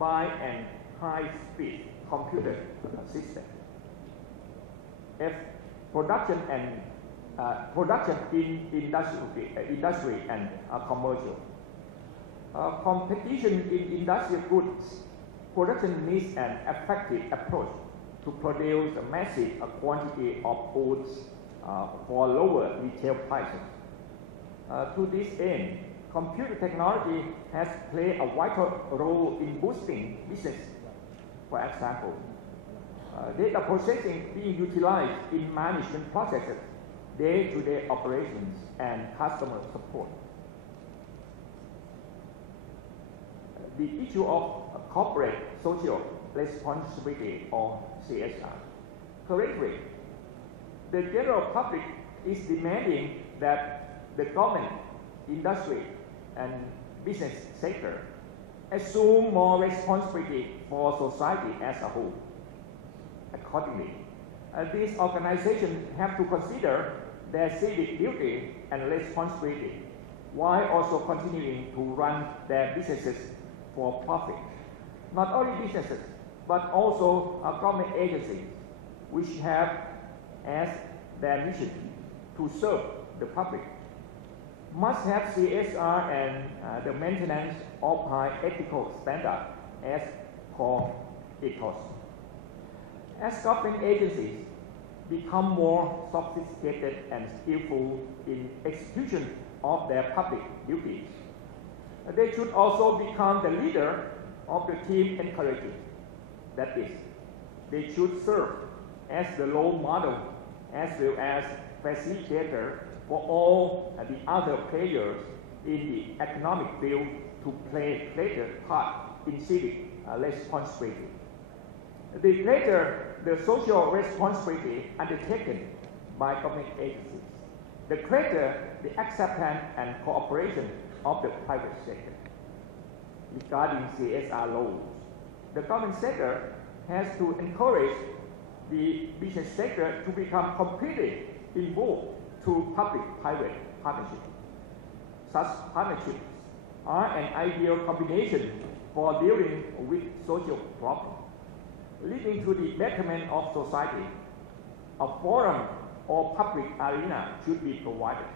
by an high-speed computer system. F. Production in industry and commercial. Competition in industrial goods production needs an effective approach to produce a massive quantity of goods for lower retail prices. To this end, computer technology has played a vital role in boosting business. For example, data processing being utilized in management processes, day-to-day operations, and customer support. The issue of corporate social responsibility, or CSR. Currently, the general public is demanding that the government, industry, and business sector assume more responsibility for society as a whole. Accordingly, these organizations have to consider their civic duty and responsibility while also continuing to run their businesses for profit. Not only businesses, but also government agencies, which have as their mission to serve the public, must have CSR and the maintenance of high ethical standards as core ethos. As government agencies become more sophisticated and skillful in execution of their public duties, they should also become the leader of the team encouraging. That is, they should serve as the role model as well as facilitator for all the other players in the economic field to play a greater part in civic responsibility. The greater the social responsibility undertaken by government agencies, the greater the acceptance and cooperation of the private sector. Regarding CSR laws, the government sector has to encourage the business sector to become completely involved through public-private partnerships. Such partnerships are an ideal combination for dealing with social problems, leading to the betterment of society. A forum or public arena should be provided.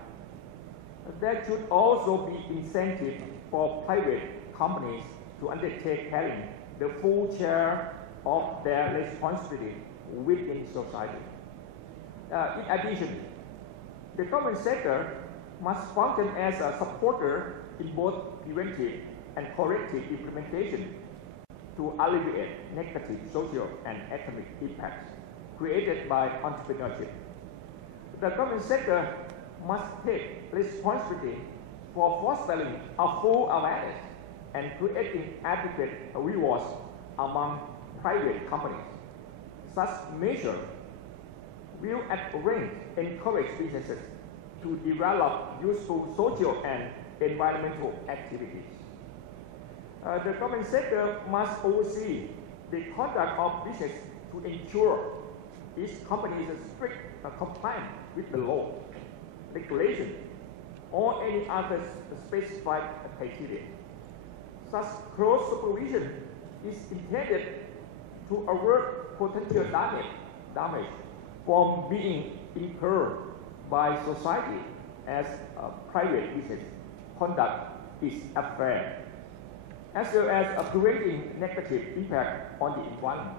There should also be incentive for private companies to undertake carrying the full share of their responsibility within society. In addition, the government sector must function as a supporter in both preventive and corrective implementation to alleviate negative social and economic impacts created by entrepreneurship. The government sector must take responsibility for fostering a full awareness and creating adequate rewards among private companies. Such measures will at length encourage businesses to develop useful social and environmental activities. The government sector must oversee the conduct of business to ensure its companies are strict compliant with the law, regulation, or any other specified criteria. Such close supervision is intended to avert potential damage from being incurred by society as private business conduct is unfair, as well as preventing negative impact on the environment.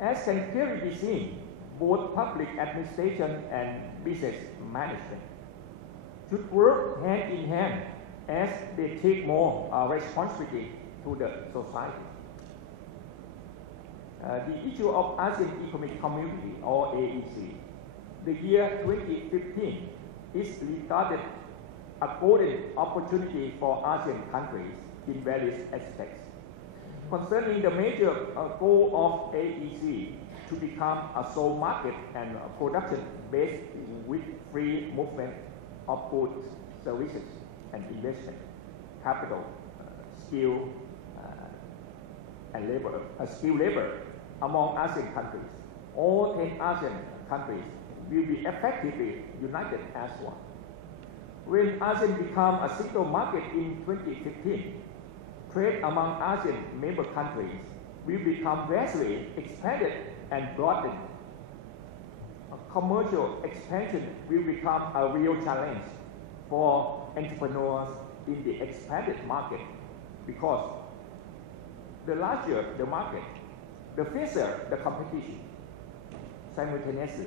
As can clearly be seen, both public administration and business management should work hand in hand as they take more responsibility to the society. The issue of ASEAN Economic Community, or AEC, the year 2015 is regarded a golden opportunity for ASEAN countries in various aspects. Concerning the major goal of AEC to become a sole market and production based with free movement of goods, services, and investment, capital, skill, and skilled labor among ASEAN countries. All 10 ASEAN countries will be effectively united as one. When ASEAN become a single market in 2015, trade among ASEAN member countries will become vastly expanded and broadened. Commercial expansion will become a real challenge for entrepreneurs in the expanded market, because the larger the market, the fiercer the competition. Simultaneously,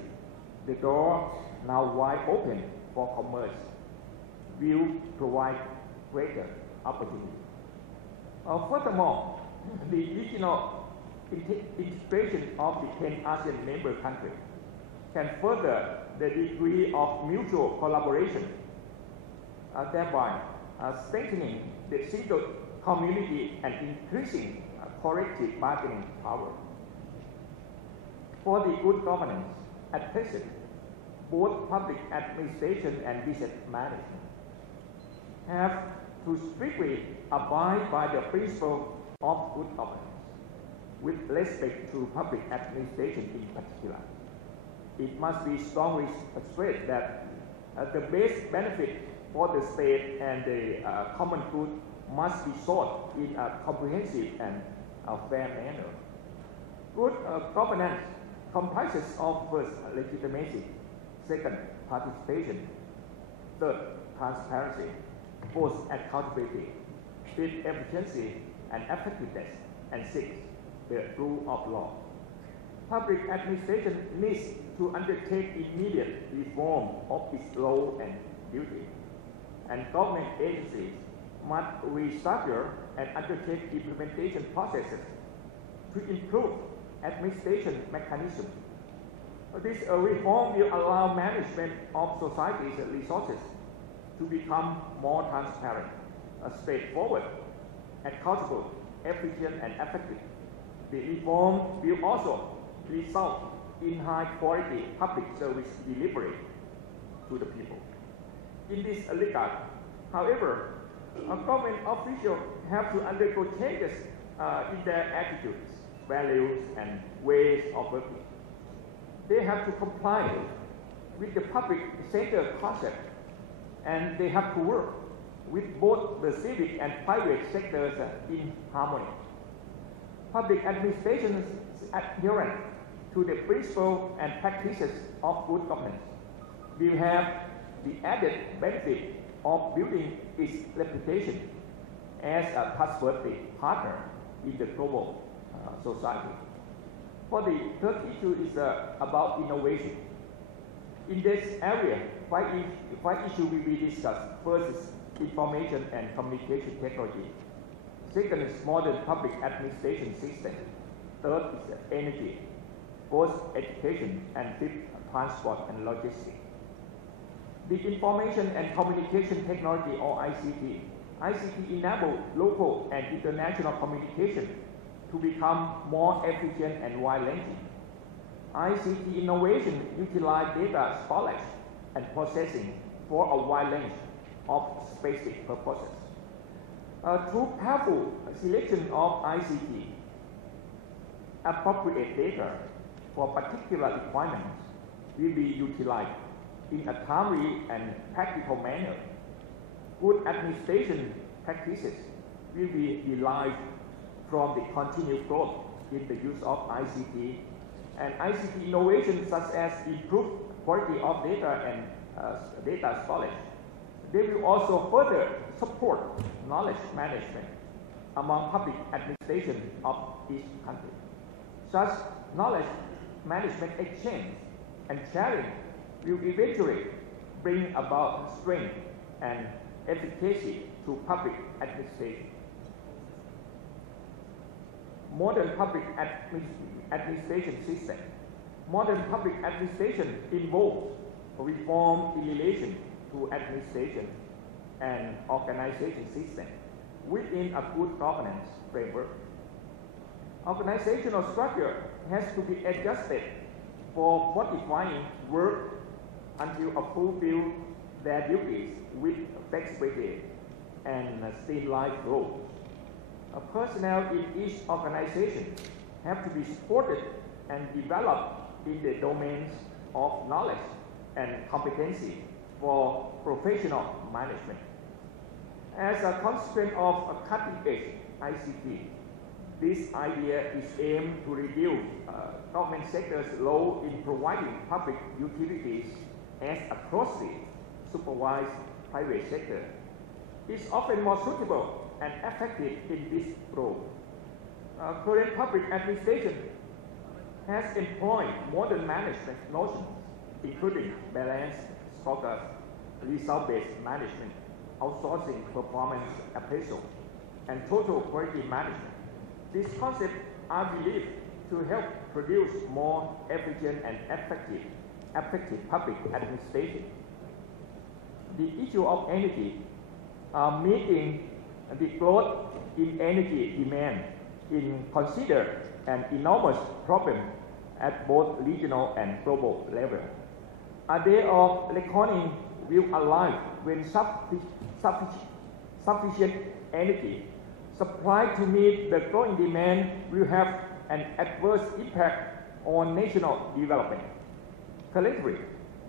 the door now wide open for commerce will provide greater opportunity. Furthermore, the regional integration of the 10 ASEAN member countries can further the degree of mutual collaboration, thereby strengthening the single community and increasing collective bargaining power. For the good governance, at present, both public administration and business management have to strictly abide by the principle of good governance, with respect to public administration in particular. It must be strongly stressed that the best benefit for the state and the common good must be sought in a comprehensive and fair manner. Good governance comprises of first, legitimacy, second, participation, third, transparency, fourth, accountability, fifth, efficiency and effectiveness, and sixth, the rule of law. Public administration needs to undertake immediate reform of its role and duty, and government agencies must restructure and undertake implementation processes to improve administration mechanisms. This reform will allow management of society's resources to become more transparent, straightforward, accountable, efficient, and effective. The reform will also result in high-quality public service delivery to the people. In this regard, however, government officials have to undergo changes in their attitudes, values, and ways of working. They have to comply with the public-centered concept, and they have to work with both the civic and private sectors in harmony. Public administration's adherence to the principles and practices of good governance will have the added benefit of building its reputation as a trustworthy partner in the global society. For the third issue is about innovation. In this area, five issues will be discussed. First is information and communication technology. Second is modern public administration system. Third is energy. Fourth, education. And fifth, transport and logistics. The information and communication technology, or ICT. ICT enables local and international communication to become more efficient and wide-ranging. ICT innovation utilize data storage and processing for a wide range of specific purposes. Through careful selection of ICT, appropriate data for particular requirements will be utilized in a timely and practical manner. Good administration practices will be derived from the continued growth in the use of ICT, and ICT innovations such as improved quality of data and data storage. They will also further support knowledge management among public administration of each country. Such knowledge management exchange and sharing will eventually bring about strength and efficacy to public administration. Modern public administration system. Modern public administration involves reform in relation to administration and organization system within a good governance framework. Organizational structure has to be adjusted for modifying work until fulfill their duties with flexibility and streamlined growth. Personnel in each organization have to be supported and developed in the domains of knowledge and competency for professional management. As a consequence of cutting-edge ICT. This idea is aimed to reduce government sector's role in providing public utilities as a closely supervised private sector. It's often more suitable and effective in this role. Current public administration has employed modern management notions, including balanced scorecard, result-based management, outsourcing performance appraisal, and total quality management. These concepts are believed to help produce more efficient and effective public administration. The issue of energy, meeting the growth in energy demand, is considered an enormous problem at both regional and global level. A day of reckoning will arrive when sufficient energy supply to meet the growing demand will have an adverse impact on national development. Currently,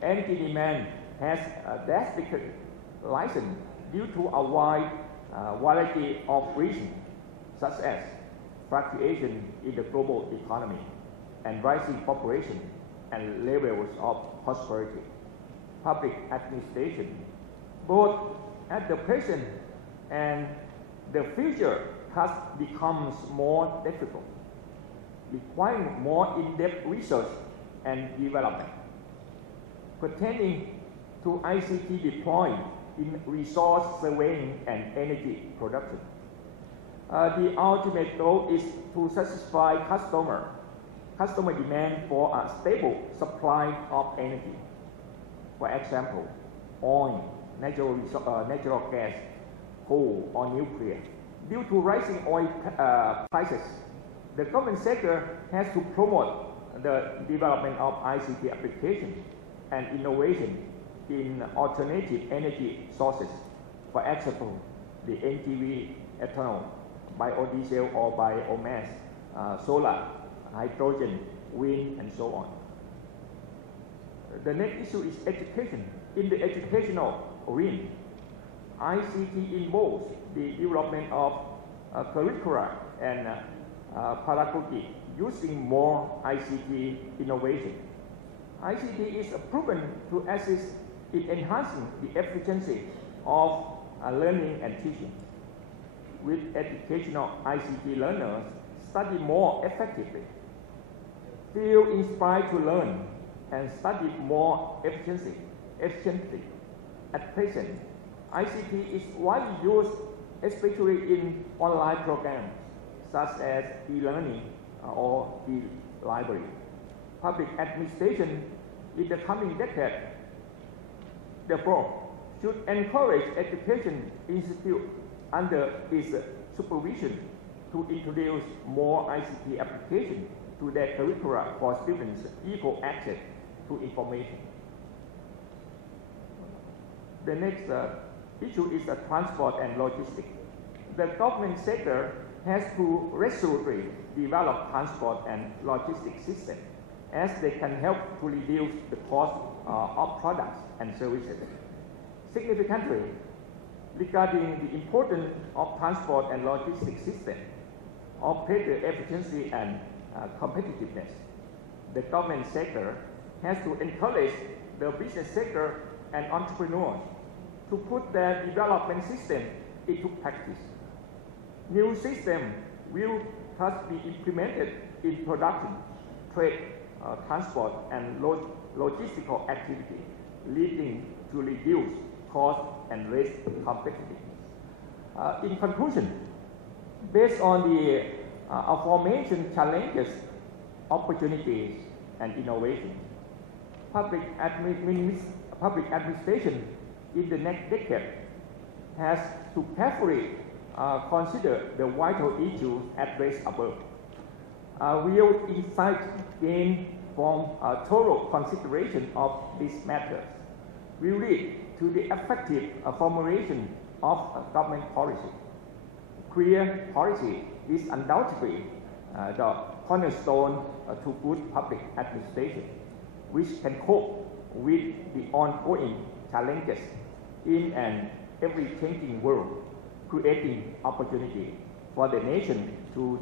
energy demand has drastically risen due to a wide variety of reasons, such as fluctuation in the global economy and rising population and levels of prosperity. Public administration, both at the present and the future, thus becomes more difficult, requiring more in-depth research and development. Pertaining to ICT deployed in resource surveying and energy production, the ultimate goal is to satisfy customer demand for a stable supply of energy. For example, oil, natural gas, coal, or nuclear. Due to rising oil prices, the government sector has to promote the development of ICT applications and innovation in alternative energy sources. For example, the NGV, ethanol, biodiesel or biomass, solar, hydrogen, wind, and so on. The next issue is education. In the educational arena, ICT involves the development of curricula and pedagogy using more ICT innovation. ICT is proven to assist in enhancing the efficiency of learning and teaching. With educational ICT learners study more effectively, feel inspired to learn, and study more efficiently. At present, ICT is widely used, especially in online programs such as e-learning or e-library. Public administration in the coming decade, therefore, should encourage education institutes under its supervision to introduce more ICT applications to their curricula for students' equal access to information. The next issue is transport and logistics. The government sector has to resolutely develop transport and logistics systems as they can help to reduce the cost of products and services. Significantly, regarding the importance of transport and logistics systems of greater efficiency and competitiveness, the government sector has to encourage the business sector and entrepreneurs to put their development system into practice. New systems will thus be implemented in production, trade, transport, and logistical activity, leading to reduced cost and raise competitiveness. In conclusion, based on the aforementioned challenges, opportunities, and innovation, public administration in the next decade has to carefully consider the vital issues addressed above. Real insight gained from thorough consideration of these matters will lead to the effective formulation of government policy. Clear policy is undoubtedly the cornerstone to good public administration, which can cope with the ongoing challenges in an ever-changing world, creating opportunity for the nation to